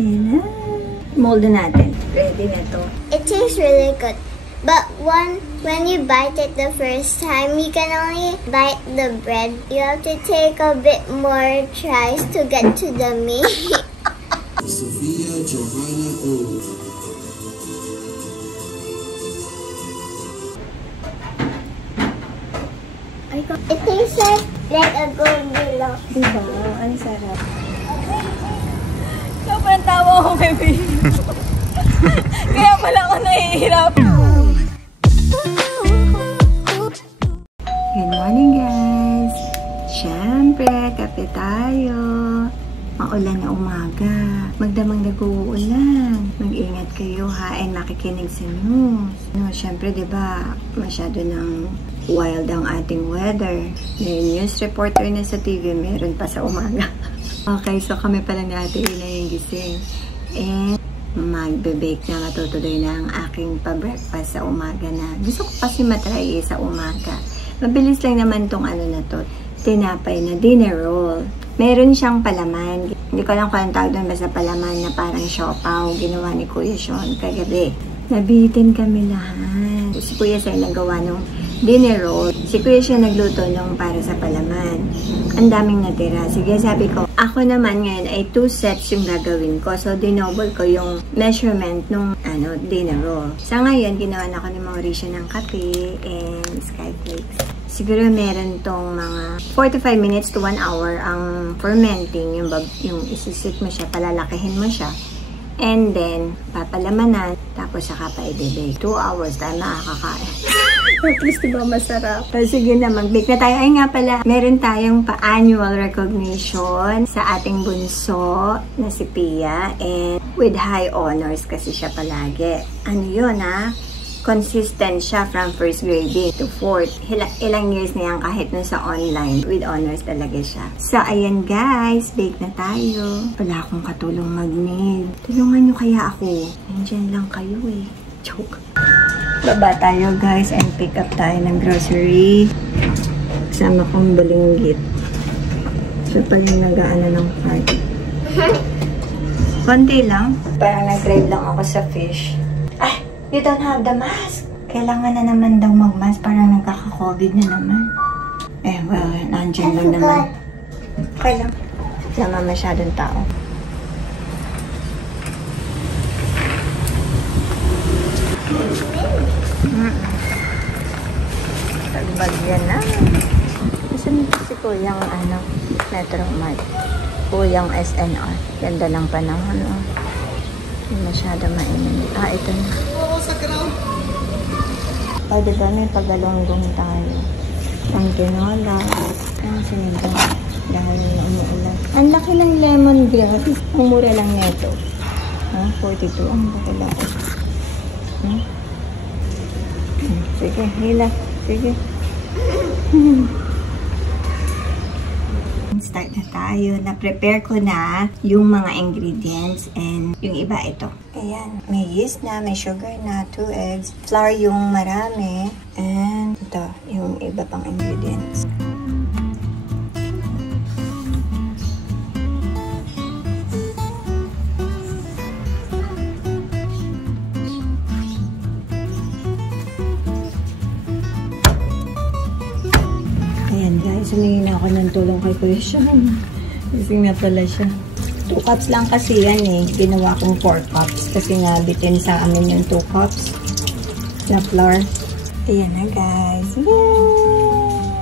Yan na. Mold natin. Ready na to. It tastes really good. But when you bite it the first time, you can only bite the bread. You have to take a bit more tries to get to the meat. Sophia Johanna O. It tastes like a Goldilocks. Diba? Ang sarap. Sobrang tawa ko kay baby. Kaya pala ako nahihirap. Good morning, guys! Siyempre, kape tayo. Maulan na umaga. Magdamang nag-uulan. Mag-ingat kayo ha, and makikinig sa news. No, siyempre, diba, masyado ng wild ang ating weather. May news reporter na sa TV, meron pa sa umaga. Okay, so kami pala ni Ate Ina yung gising. And magbe-bake na, matutuloy na ang aking pa-breakfast sa umaga na. Gusto ko kasi matry sa umaga. Mabilis lang naman tong ano na to, tinapay na dinner roll. Meron siyang palaman. Hindi ko lang kung anong tawag doon, basta palaman na parang siopaw. Ginawa ni Kuya Sean kagabi. Nabitin kami lahat. Si Kuya Sai nagawa ng dinner roll. Si Kuya siya nagluto nung para sa palaman. Ang daming natira. Sige, sabi ko, ako naman ngayon ay 2 sets yung gagawin ko. So, dinoble ko yung measurement nung dinner roll. Sa ngayon, ginawa na ako ni Mauricio ng kape and skyflakes. Siguro meron tong mga 45 minutes to 1 hour ang fermenting. Yung isisit mo siya, palalakihin mo siya. And then, papalamanan, tapos saka pa i-bake. 2 hours tayo makakakain. At least diba masarap? So, sige na, mag-bake na tayo. Ay nga pala, meron tayong pa-annual recognition sa ating bunso na si Pia. And with high honors kasi siya palagi. Ano yun ha? Consistent siya from first grading to 4th. Ilang years na yan kahit nun sa online. With honors talaga siya. So, ayan guys. Bake na tayo. Wala akong katulong mag-maid. Tulungan nyo kaya ako. Nandiyan lang kayo eh. Joke. Baba tayo guys and pick up tayo ng grocery. Kasama kong balinggit. So, pag nag-aano ng party. Konti lang. Parang nag-grade lang ako sa fish. Ay! You don't have the mask. Kailangan na naman daw mag-mask. Parang nagkaka-COVID na naman. Eh, well, nandiyan lang naman. Okay lang. Wala masyadong tao. Tagbagyan na. Kasi si Kuyang Metro Mart. Kuyang SNR. Ganda ng panahon. Hindi masyado mainit. Ah, ito na. Oh, diba may pagalonggong tayo. Ang tinola. Ang sinigong. Dahil umuulan. Ang laki ng lemongrass. Ang mura lang neto. 42. Ang laki lang. Sige, hila. Sige. Start na tayo. Na-prepare ko na yung mga ingredients and yung iba ito. Ayan. May yeast na, may sugar na, 2 eggs, flour yung marami, and ito, yung iba pang ingredients. Ayan guys, humingi na ako ng tulong kay Kuya Sean. Kasi nga pala siya. 2 cups lang kasi yan eh. Ginawa kong 4 cups. Kasi nga bitin sa amin yung 2 cups na flour. Ayan na guys. Yay!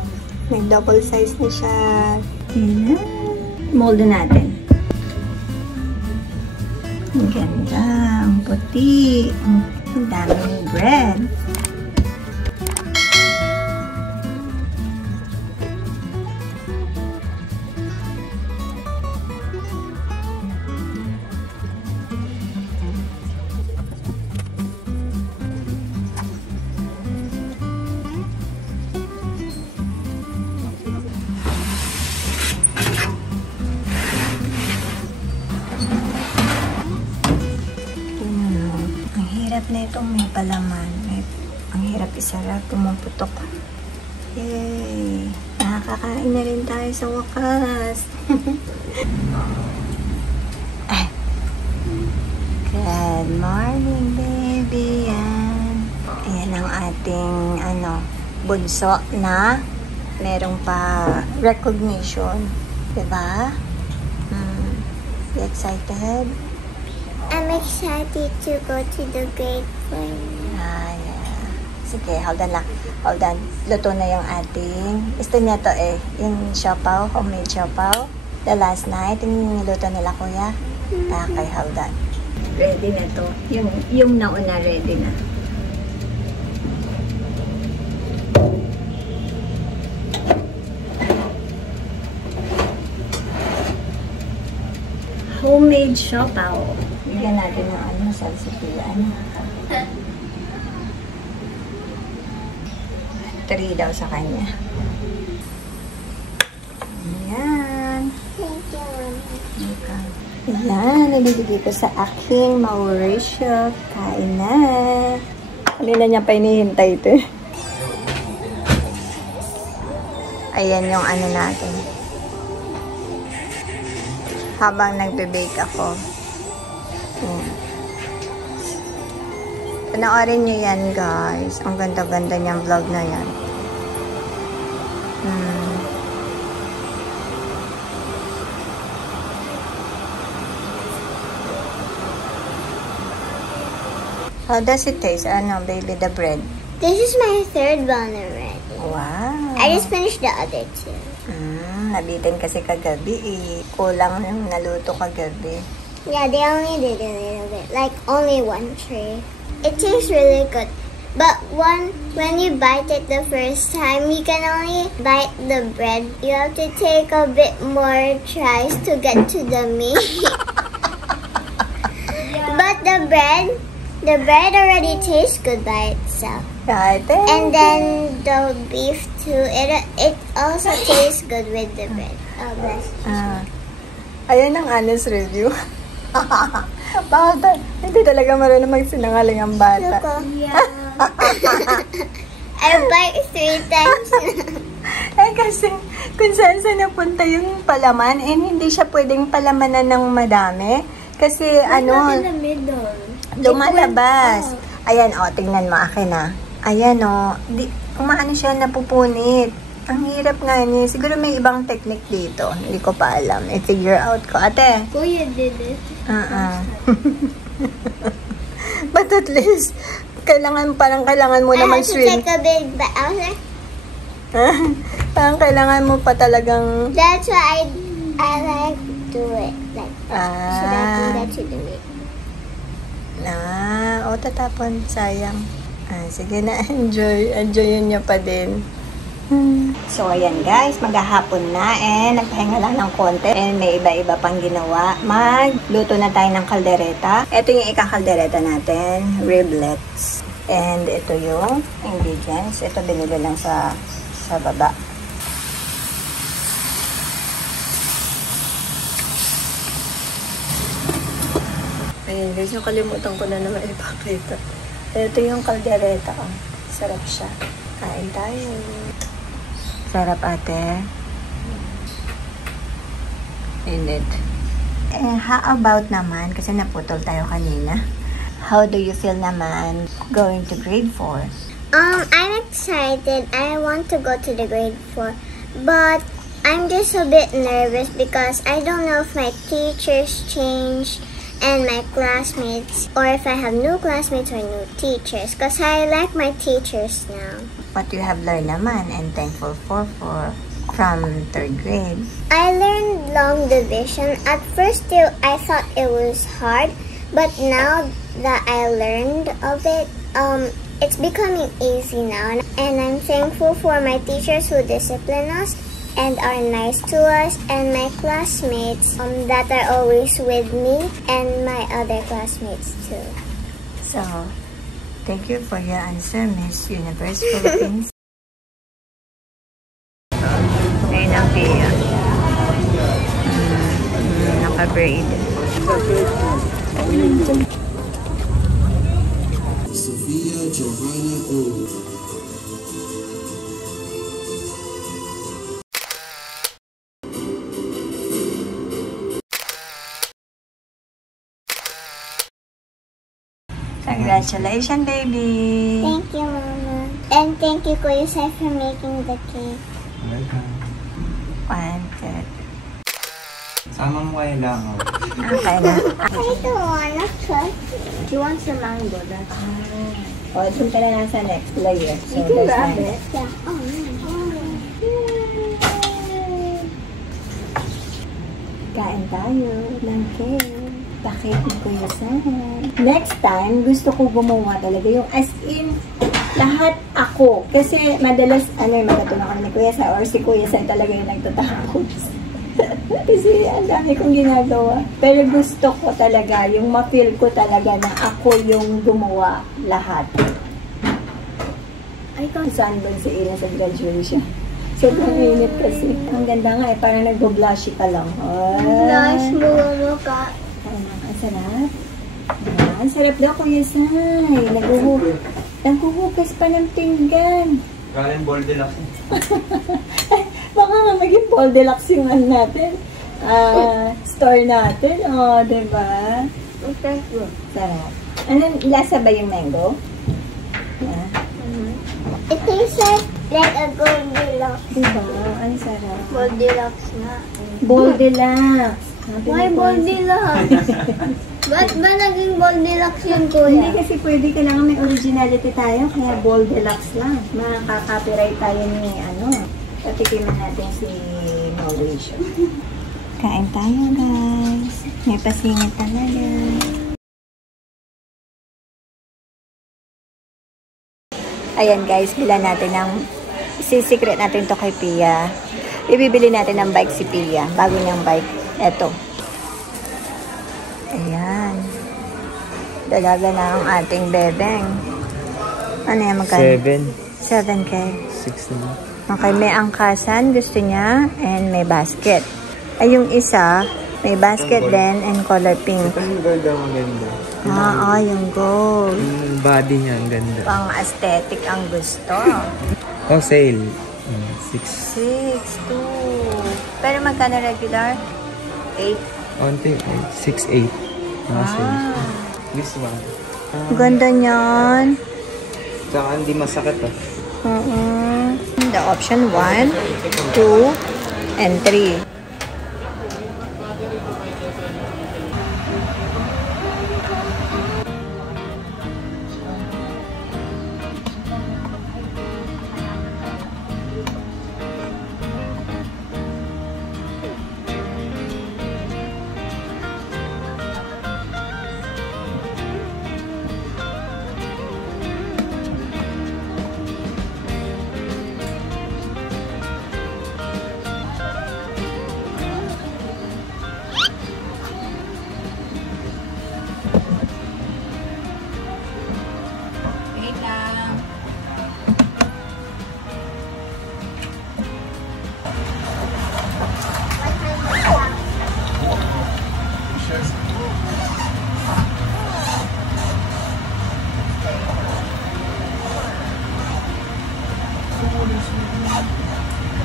May double size na siya. Ayan na. Mold natin. Ang ganda. Ang puti. Ang daming bread. Na itong may palaman. Ang hirap isarap, pumuputok. Yay! Nakakain na rin tayo sa wakas. Ay! Good morning, baby. Yan. Ayan ang ating, bunso na merong pa recognition. Diba? You excited? I'm excited to go to the grade 4. Yeah. Sige, hold on lang. Hold on. Luto na yung ating, gusto niya to yung siopaw, homemade siopaw. The last night, yung niluto nila kuya. Okay, hold on. Ready na to. Yung nauna ready na. Homemade siopaw. Bigyan natin ng salsipia. 3 daw sa kanya. Ayan. Thank you. Ayan, nabibigay ko sa aking Mauricio. Kain na. Kanina niya pa inihintay ito. Ayan yung natin. Habang nagbe-bake ako. Panoorin nyo yan, guys. Ang ganda-ganda niyang vlog na yan. How does it taste? Baby, the bread? This is my third one already. Wow. I just finished the other 2. Nabitin kasi kagabi Kulang yung naluto kagabi. Yeah, they only did a little bit. Like, only 1 tray. It tastes really good. But when you bite it the first time, you can only bite the bread. You have to take a bit more tries to get to the meat. But the bread already tastes good by itself. Right. And then the beef too, it also tastes good with the bread. Oh, bless you. Ayan ang honest review. Bata, hindi talaga marunong magsinungaling ang bata. Look, yeah. I bite 3 times. Kasi kung saan napunta yung palaman, hindi siya pwedeng palamanan ng madami. Kasi Not in the middle. Lumalabas. Ayan, tingnan mo akin Ayan, umaano siya, napupunit. Ang hirap nga niya. Siguro may ibang technique dito. Hindi ko pa alam. I-figure out ko. Ate. Kuya did it. But at least, kailangan mo I naman have to swim. take a big bite. I was like, Parang kailangan mo pa talagang... that's why I like do it. Like, should I do that to the meat? Tatapon. Sayang. Sige na, enjoy. Enjoyin niya pa din. So, ayan guys, maghahapon na nagpahinga lang ng konti may iba-iba pang ginawa. Magluto na tayo ng kaldereta. Ito yung ikakaldereta natin, riblets. And ito yung ingredients. Ito binili lang sa baba. Ayan guys, nakalimutan ko na naman ipakita. Ito yung kaldereta. Sarap siya. Kain tayo. Sarap ate. Init. How about naman, kasi naputol tayo kanina. How do you feel naman going to grade 4? I'm excited. I want to go to the grade 4. But I'm just a bit nervous because I don't know if my teachers change and my classmates, or if I have new classmates or new teachers, because I like my teachers now. What you have learned naman and thankful for from 3rd grade? I learned long division. At first I thought it was hard, but now that I learned of it, it's becoming easy now, and I'm thankful for my teachers who discipline us and are nice to us, and my classmates that are always with me, and my other classmates too. So, thank you for your answer, Miss Universe Philippines. Ayun ang Pia. Naka-braid. Sophia Johanna O. Congratulations, baby! Thank you, Mama. And thank you, Kuya Sai, for making the cake. Welcome. 1, 2, Sama mo kayo lang. Oh. okay na. I don't wanna cut. She wants the mango. That's O, punta na sa next layer. So, You can that's grab nice. it. Yeah. Oh, Kain tayo ng cake. Pakitin ko yung saan. Next time, gusto ko gumawa talaga yung as in, lahat ako. Kasi madalas, magkatulong kami ni Kuya Sa or si Kuya Sa talaga yung nagtatakot. Kasi ang dami kong ginagawa. Pero gusto ko talaga, yung ma-feel ko talaga na ako yung gumawa lahat. Ay, kung saan ba si Ina sa graduation? Sobrang init kasi. Ang ganda nga parang nag-blushy ka lang. Blush mo ka. Ang sarap. Ang sarap daw, Kuya Sai. Naghuhugas pa ng pinggan. Galing ball deluxe. Baka nga maging Paul Deluxe yung natin. Store natin. O, diba? Okay. Sarap. Lasa ba yung mango? Yeah. It tastes like a Goldilocks. Diba? Ang sarap. Goldilocks nga. Goldilocks. Why Goldilocks? Ba't ba naging Goldilocks yun, Hindi Kuya? kasi pwede kailangan may originality tayo, kaya Goldilocks lang. Makaka-copyright tayo ni patikiman natin si Mauricio. Kain tayo, guys. May pasingit talaga. Ayan, guys. Bilan natin ng secret natin to kay Pia. Ibibili natin ng bike si Pia. Bago niyang bike. Eto. Ayan. Dalaga na ang ating bebeng. Ano yan, magkano? 7K. 6 naman. Okay, may angkasan, gusto niya, and may basket. Ay, yung isa, may basket din and color pink. Ito yung gold ang maganda. Yung gold. Yung body niya ang ganda. Pang aesthetic ang gusto. Oh, sale. 6. 6.2. Pero magkano regular? 8. Onti. 6.8. Sale. This one. Ganda niyan. Saka hindi masakit The option 1, 2, and 3.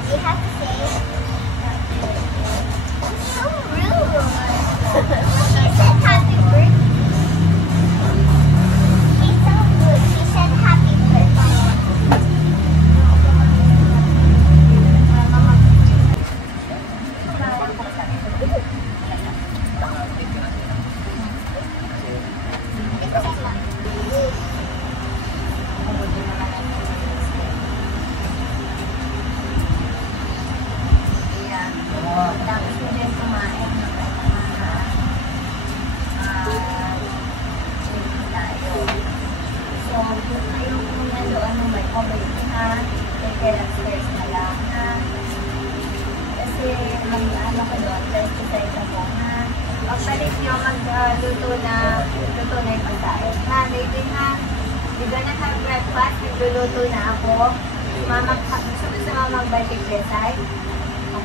You have to say it. So rude. She said happy birthday. She's so good. She said happy birthday. Tapos mo din kumain ng tayo. So, ayaw ko na doon ng may coverage ha. Take care upstairs na lang ha. Kasi mag-ano ko doon, exercise ako ha. Pagpalit nyo magluto na yung pagkain. Ha, baby ha. We're gonna have breakfast. Nagluluto na ako. Gusto ko sa mama mag-bike exercise.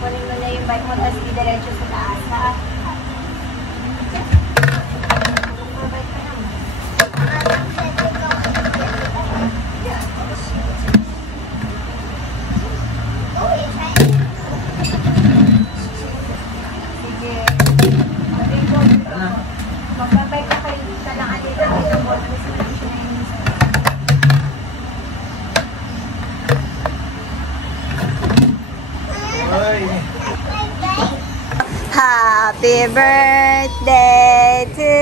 Kunin mo na yung bike mo, tapos diretso sa taas, ha? Bike ka naman. Sige. Magbabike ka kayo sa lang alita. Ito mo. Happy birthday to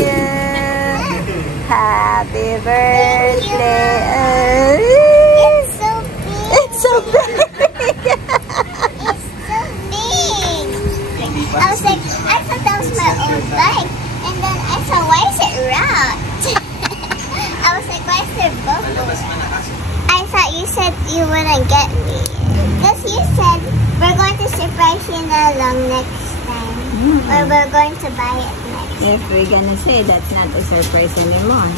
you. Happy birthday. It's so big. It's so big. It's so big. I was like, I thought that was my old bike. And then I saw, why is it wrapped? I was like, why is there bubbles? I thought you said you wouldn't get me. Because you said we're going to surprise you along next time. Or we're going to buy it next. If we're gonna say that's not a surprise anymore.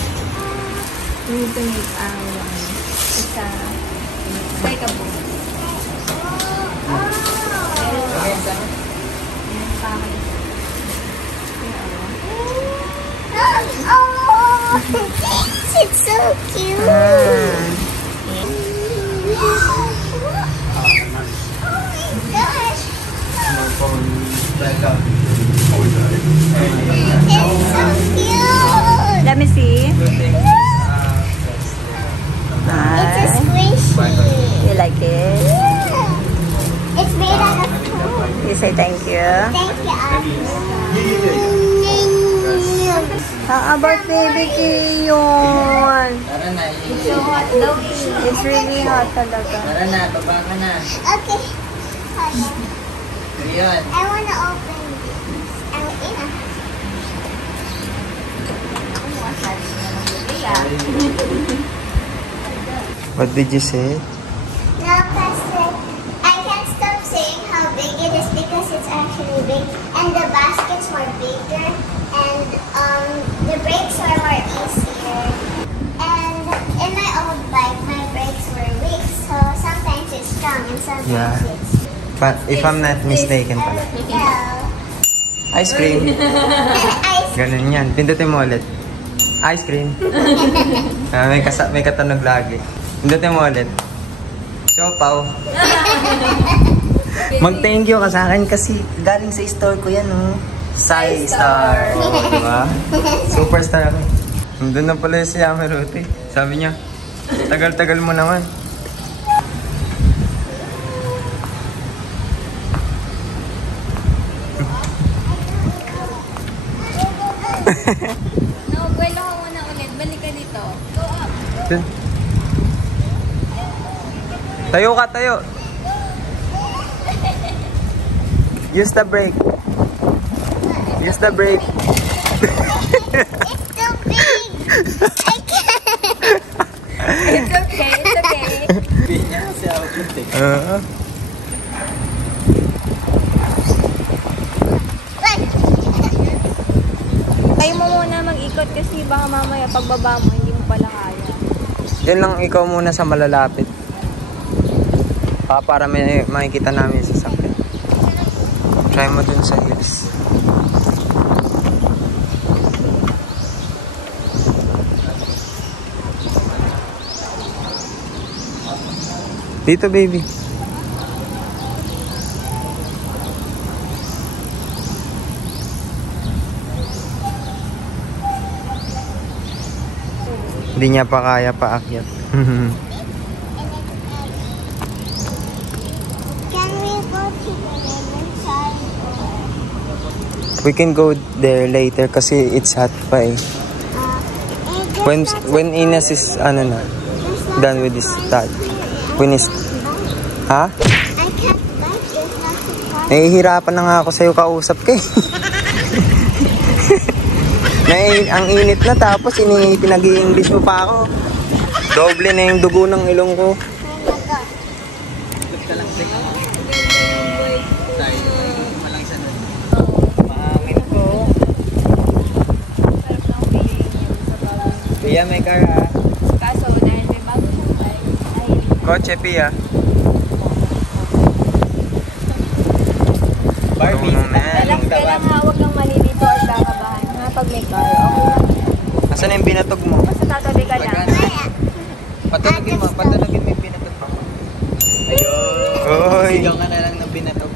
We need to make it's like a book. Oh, it's so cute. Oh my gosh. It's so cute. Let me see. It's a squishy. You like it? Yeah. It's made out of foam. You say thank you. Thank you, Abby. How about baby Kiyon? Tara na, It's so hot daw. It's really hot talaga. Tara na, baba ka na. Okay. Hush. Ayan. I want to open this. What did you say? No, Pastor. I can't stop saying how big it is because it's actually big. And the baskets were bigger. And the brakes were more easier. And in my old bike, my brakes were weak. So sometimes it's strong and sometimes Yeah. it's... But if I'm not mistaken pala. Yeah. Ice cream. Ice Ganun yan. Pindutin mo ulit. Ice cream. May katunog lagi. Pindutin mo ulit. Siopaw. Mag-thank you ka sa akin kasi galing sa store ko yan, oh. Sai Star. Oh, diba? Superstar ako. Nandun na pala si Yameruti. Sabi niya, tagal-tagal mo naman. No, buwelo ka muna ulit. Balik ka dito. Go up. Tayo ka, tayo. Use the brake. Use the brake. It's so big. I can't. It's okay, it's okay. Tayo mo muna mag-ikot kasi baka mamaya pagbaba mo, hindi mo pala kaya. Diyan lang ikaw muna sa malalapit. Para may makikita namin sa sasakyan. Try mo dun sa hills. Dito, baby. Hindi niya pa kaya paakyat. Can we go to the riverside? We can go there later kasi it's hot pa eh. When Ines is done with this study. When is ha? I can't bite. There's lots of fun. Nahihirapan na nga ako sa'yo kausap ka eh. Ang init na tapos pinag-i-English mo pa ako. Doble na yung dugo ng ilong ko. Mahangin ko. Pia, may car ha? Kaso, dahil may bago siyang bike, ay Kotse, Pia. Barbie. kailang hawak ng mali dito or kakabahan. Ha, pag may car, okay lang. Asan yung binatog mo? Basta tatabi ka lang. Patanagin mo yung binatog mo. Ayun. Oy. Sigaw ka na lang ng binatog.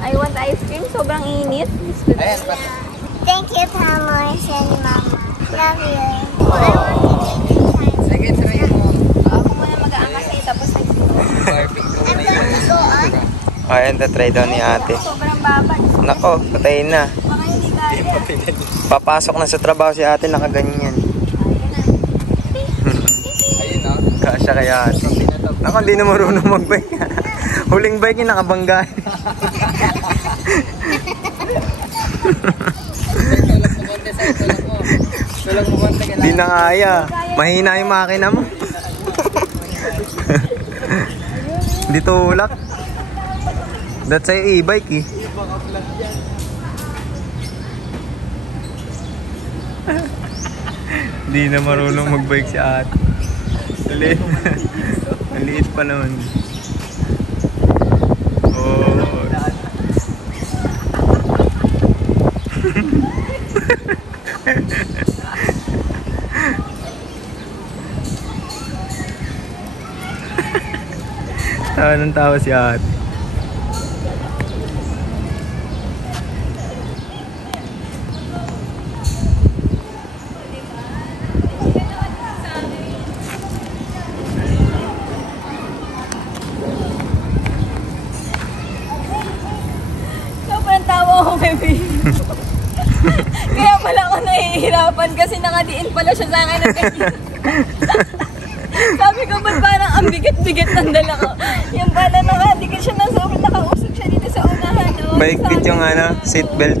I want ice cream. Sobrang init. Ayan, Thank you, Pamela and Mama. Love you. sige, try mo. Ako muna mag-aangas sa'yo tapos Barbie ko I'm na going to go on. Ayan, try daw ni ate. sobrang baba. Nako, patayin na. Baka hindi kaya. Papasok na sa trabaho si ate, nakaganyan yan. Ayun o. Kasya kaya ate. Nako, hindi na marunong mag-bike. Huling bike yung nakabangga. Tulog mo konti ka Hindi na kaya. Mahina yung makina mo. Hindi tulak. That's ay e-bike eh. Hindi na marunong mag-bike si ate. Maliit. Maliit pa naman. Oh. Tawa ng tawa si ate. Sobrang tawa ako, baby. Kaya pala ako nahihirapan kasi nakadiin pala siya sa akin ng ganyan. Sabi ko, ba't parang ang bigat-bigat ng dala ko? Yung pala nakadikit siya ng sobrang nakausap siya dito sa unahan. No? Mahigpit yung ano, seatbelt.